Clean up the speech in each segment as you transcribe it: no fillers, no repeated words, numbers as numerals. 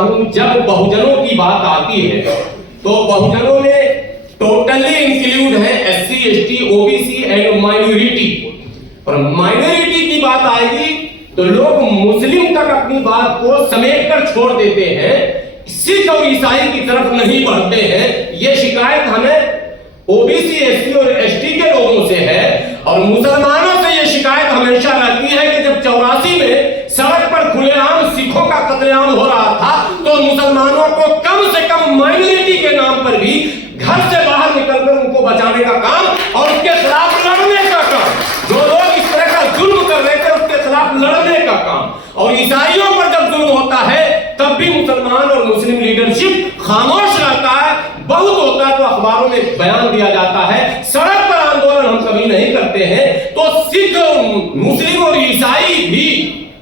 हूं, जब बहुजनों की बात आती है तो बहुजनों में टोटली इंक्लूड है SC, ST, OBC and minority. और माइनॉरिटी की बात आएगी तो लोग मुस्लिम तक अपनी बात को समेट कर छोड़ देते हैं, सिख और ईसाई की तरफ नहीं बढ़ते हैं। ये शिकायत हमें OBC, SC और ST के लोगों से है। और मुसलमानों से ये शिकायत हमेशा रहती है कि जब 84 में सड़क पर खुलेआम सिखों का कत्लेआम हो रहा था तो मुसलमानों को कम से कम माइनॉरिटी के नाम पर भी घर से बाहर निकलकर उनको बचाने का काम और उसके खिलाफ लड़ने का काम, जो लोग इस तरह का जुल्म कर रहे थे उसके खिलाफ लड़ने का काम। और ईसाइयों पर जब जुल्म होता है तब भी मुसलमान और मुस्लिम लीडरशिप खामोश रहता है। बहुत होता है तो अखबारों में बयान दिया जाता है, सड़क पर आंदोलन हम कभी नहीं करते हैं। तो सिख, मुस्लिम और ईसाई भी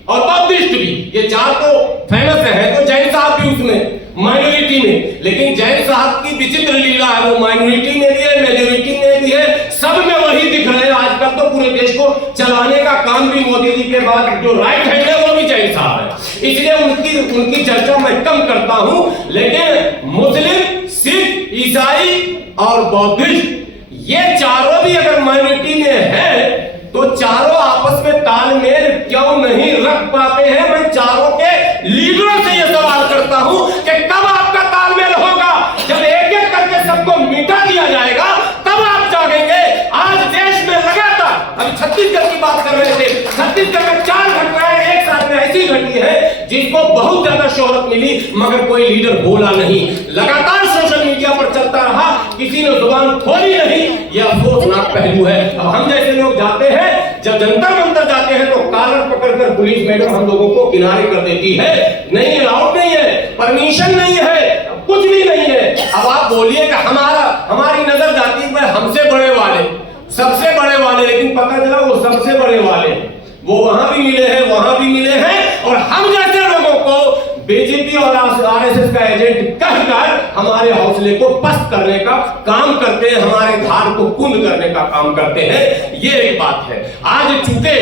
और बौद्धिस्ट भी, ये चार तो फेमस है। तो जैन साहब भी उसमें माइनॉरिटी में, लेकिन जैन साहब की विचित्र लीला है, वो माइनॉरिटी में भी है, मेजॉरिटी में भी है, सब में वही दिख रहे हैं। आजकल तो पूरे देश को चलाने का काम भी मोदी जी के बाद जो राइट हैंड है वो भी जैन साहब है, इसलिए उनकी चर्चा मैं कम करता हूं। लेकिन मुस्लिम, सिख, ईसाई और बौद्धिस्ट ये चारों भी अगर माइनॉरिटी में है तो चारों आपस में तालमेल क्यों नहीं रख पाते हैं? मैं चारों के लीडरों से यह सवाल करता हूं कि कब आपका तालमेल होगा? जब एक एक करके सबको मिटा दिया जाएगा तब आप जागेंगे। आज देश में लगातार, अभी छत्तीसगढ़ की बात कर रहे थे, छत्तीसगढ़ में 4 घटनाएं एक साथ में ऐसी घटी है जिसको बहुत ज्यादा शोहरत मिली मगर कोई लीडर बोला नहीं। लगातार सोशल मीडिया पर चलता रहा, किसी ने जुबान खोली नहीं। यह अफसोसनाक पहलू है। अब हम जैसे लोग जाते हैं, जब जंतर मंतर जाते हैं तो कॉलर पकड़कर पुलिस मैडम हम लोगों को किनारे कर देती है, नहीं अलाउड नहीं है, परमिशन नहीं है, कुछ भी नहीं है। अब आप बोलिए कि हमारी नजर जाती है हमसे बड़े वाले, सबसे बड़े वाले, लेकिन पता चला वो सबसे बड़े वाले, वो वहां भी मिले हैं, वहां भी मिले हैं। और हम जैसे लोगों को बीजेपी और RSS का एजेंट कहकर हमारे हौसले को पस्त करने का काम करते हैं, हमारे धार को कुंद करने का काम करते हैं। ये एक बात है। आज चूंकि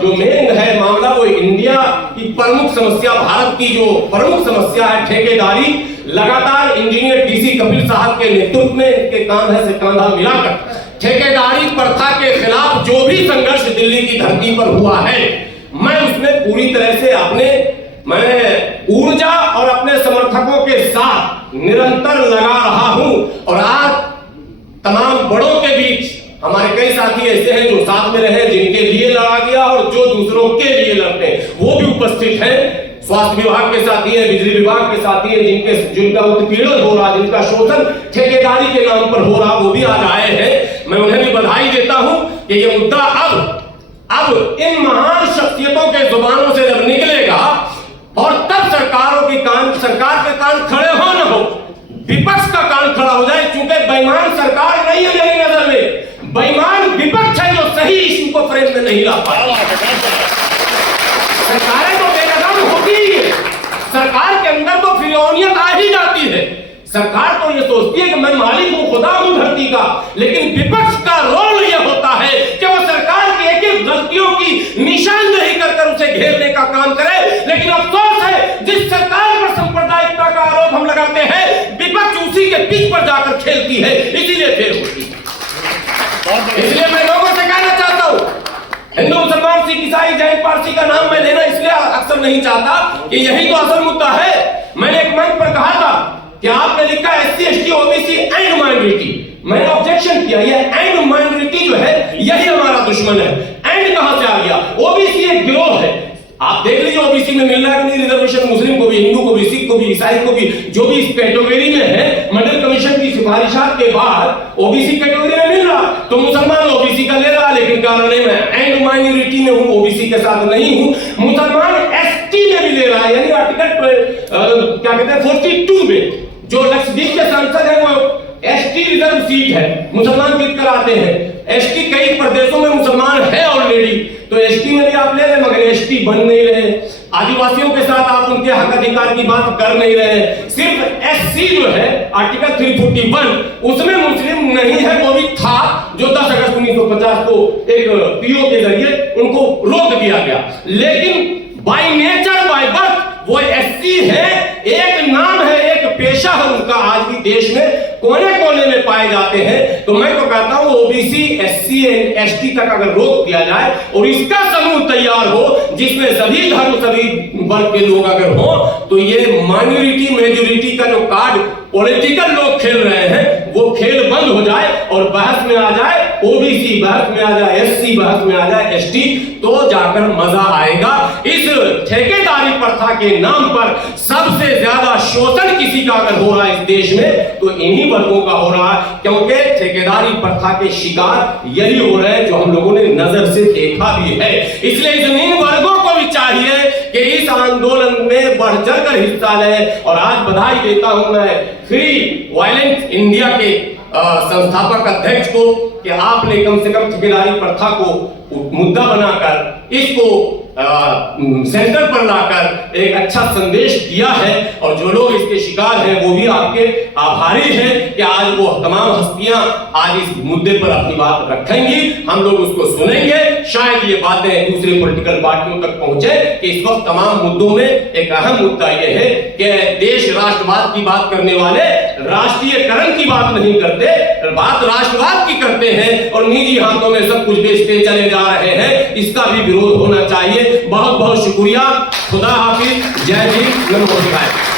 जो मेन है मामला वो इंडिया की प्रमुख समस्या, भारत की जो प्रमुख समस्या है ठेकेदारी, लगातार इंजीनियर DC कपिल साहब के नेतृत्व में के कांधे से कांधा मिलाकर ठेकेदारी प्रथा के खिलाफ जो भी संघर्ष दिल्ली की धरती पर हुआ है, मैं उसमें पूरी तरह से मैं ऊर्जा और अपने समर्थकों के साथ निरंतर लगा रहा हूं। और आज तमाम बड़ों के बीच हमारे कई साथी ऐसे हैं जो साथ में रहे, जिनके लिए लड़ा गया और जो दूसरों के लिए लड़ते हैं वो भी उपस्थित हैं। स्वास्थ्य विभाग के साथी है, बिजली विभाग के साथी है, जिनका उत्पीड़न हो रहा, जिनका शोषण ठेकेदारी के नाम पर हो रहा, वो भी आज आए हैं। मैं उन्हें भी बधाई देता हूं कि ये मुद्दा अब इन महान शख्सियतों के जुबानों से जब निकलेगा और तब सरकार के कान खड़े हो न हो, विपक्ष का कान खड़ा हो जाए। क्योंकि बेईमान सरकार नहीं है मेरी नजर में, बेईमान विपक्ष है जो सही इश्यू को फ्रेम में नहीं ला पाया। सरकारें तो बेलगाम होती ही है, सरकार के अंदर तो फिरौनियत आ ही जाती है। सरकार तो ये सोचती है कि मैं मालिक हूं, खुदा हूं धरती का, लेकिन विपक्ष का रोल यह होता है कि वो सरकार की एक एक गलतियों की निशानदेही कर उसे घेरने का काम करे। लेकिन अफसोस है जिस सरकार पर सांप्रदायिकता का आरोप हम लगाते हैं, विपक्ष उसी के पिच पर जाकर खेलती है, इसीलिए फेल होती है। इसलिए मैं लोगों से कहना चाहता हूं, हिंदू, मुसलमान, सिख, ईसाई, जैन, पारसी का नाम मैं लेना इसलिए अक्सर नहीं चाहता कि यही तो असल मुद्दा है। मैंने एक मंच पर कहा था कि आपने लिखा SC, ST, OBC and minority, मैंने ऑब्जेक्शन किया, ये एंड माइनॉरिटी जो है यही हमारा दुश्मन है। एंड कहां से आ गया? OBC एक गिरोह है, आप देख लीजिए OBC में मिल रहा है कि नहीं रिजर्वेशन, मुस्लिम को भी, हिंदू को भी, सिख को भी, ईसाई को भी, जो भी इस कैटेगरी में है, मंडल कमीशन की सिफारिशात के बाद OBC कैटेगरी में मिल रहा, तो मुसलमान OBC का ले रहा, लेकिन कारण नहीं, मैं एंड माइनॉरिटी में हूं, OBC के साथ नहीं हूं। मुसलमान ST में भी ले रहा है, यानी आर्टिकल क्या कहते हैं 42 में जो लक्षद्वीप के सांसद है वो ST रिजर्व सीट है, मुसलमान जीत कर आते हैं। ST कई प्रदेशों में मुसलमान है ऑलरेडी, तो ST में भी आप ले रहे, मगर ST बन नहीं रहे। आदिवासियों के साथ आप उनके हक अधिकार की बात कर नहीं रहे। सिर्फ SC जो है आर्टिकल 341 उसमें मुस्लिम नहीं है, वो भी था जो 10 अगस्त 1950 को एक PO के जरिए उनको रोक दिया गया। लेकिन बाय नेचर, बाय बर्थ वो एससी है, एक नाम है, एक पेशा है उनका, आज भी देश में कोने कोने में पाए जाते हैं। तो मैं तो कहता हूं ओबीसी, एससी एंड एसटी तक अगर रोक दिया जाए और इसका समूह तैयार हो जिसमें सभी धर्म सभी वर्ग के लोग अगर हो, तो ये माइनॉरिटी मेजॉरिटी का जो कार्ड पॉलिटिकल लोग खेल रहे हैं वो खेल बंद हो जाए और बहस में आ जाए ओबीसी, बहस में आ जाए एससी, बहस में आ जाए एसटी, तो जाकर मजा आएगा। इस ठेकेदारी प्रथा के नाम पर सबसे ज्यादा शोषण किसी का अगर हो रहा है इस देश में तो इन्हीं वर्गों का हो रहा है, क्योंकि ठेकेदारी प्रथा के शिकार यही हो रहे हैं जो हम लोगों ने नजर से देखा भी है। इसलिए इन वर्गों को भी चाहिए कि इस आंदोलन में बढ़ चढ़कर हिस्सा लें। और आज बधाई देता हूं मैं फ्री वायलेंस इंडिया के संस्थापक अध्यक्ष को कि आपने कम से कम ठेकेदारी प्रथा को मुद्दा बनाकर इसको सेंटर पर लाकर एक अच्छा संदेश दिया है। और जो लोग इसके शिकार हैं वो भी आपके आभारी हैं कि आज वो तमाम हस्तियां आज इस मुद्दे पर अपनी बात रखेंगी, हम लोग उसको सुनेंगे। शायद ये बातें दूसरे पॉलिटिकल पार्टियों तक पहुंचे कि इस वक्त तमाम मुद्दों में एक अहम मुद्दा यह है कि देश राष्ट्रवाद की बात करने वाले राष्ट्रीयकरण की बात नहीं करते, बात राष्ट्रवाद की करते हैं और निजी हाथों में सब कुछ बेचते चले जा रहे हैं। इसका भी विरोध होना चाहिए। बहुत बहुत शुक्रिया। खुदा हाफिज। जय हिंद। नमो शिवाय।